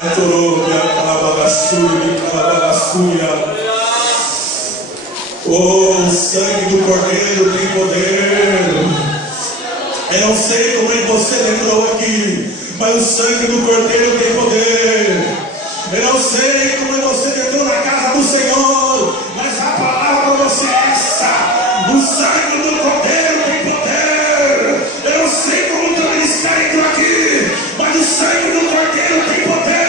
Oh, o sangue do Cordeiro tem poder. Eu não sei como é que você entrou aqui, mas o sangue do Cordeiro tem poder. Eu não sei como é que você entrou na casa do Senhor, mas a palavra para você é essa: o sangue do Cordeiro tem poder. Eu não sei como o teu ministério entrou aqui, mas o sangue do Cordeiro tem poder.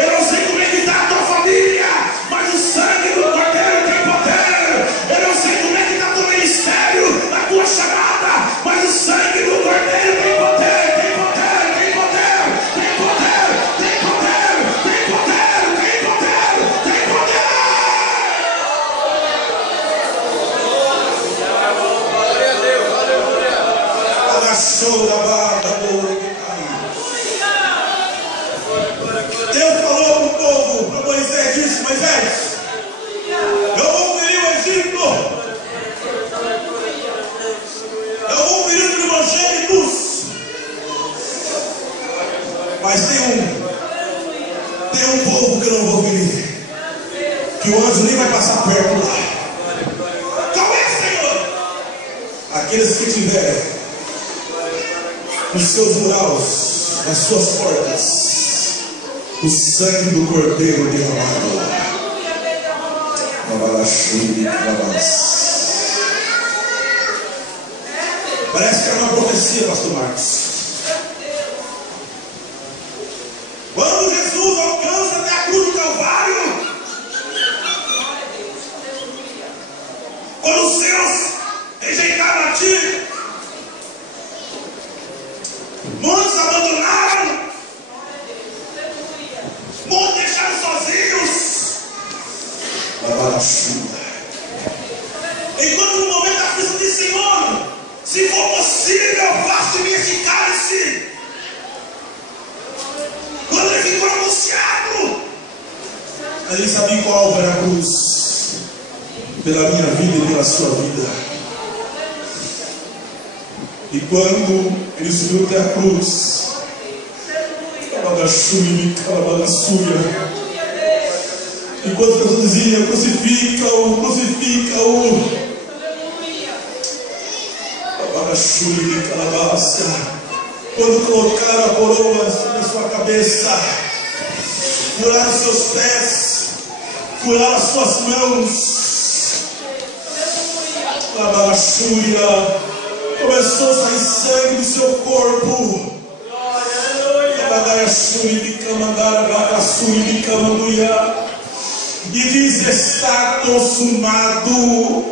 Eu não sei como é que está a tua família, mas o sangue do Cordeiro tem poder. Eu não sei como é que está o teu ministério, a tua chamada, mas o sangue do Cordeiro tem poder, tem poder, tem poder, tem poder, tem poder, tem poder, tem poder, tem poder. Glória a Deus, aleluia. Deus falou para o povo, para Moisés, disse: Moisés, eu vou ferir o Egito, eu vou ferir os primogênitos, mas tem um povo que eu não vou ferir, que o anjo nem vai passar perto lá. Qual é, Senhor? Aqueles que tiverem nos seus murais, nas suas portas, o sangue do Cordeiro derramado. Parece que é uma profecia, pastor Marcos. Quando Jesus alcança até a cruz do Calvário, quando os seus rejeitaram a ti, muitos abandonaram, muitos deixaram sozinhos. Enquanto no momento da aflição diz: Senhor, se for possível, faça de mim este cálice. Quando ele ficou angustiado, ele sabia qual era a cruz, pela minha vida e pela sua vida. E quando ele subiu até a cruz, enquanto Jesus dizia: crucifica-o, crucifica-o, quando colocaram a coroa sobre a sua cabeça, furaram seus pés, furaram as suas mãos, começou a sair sangue do seu corpo. E diz: está consumado.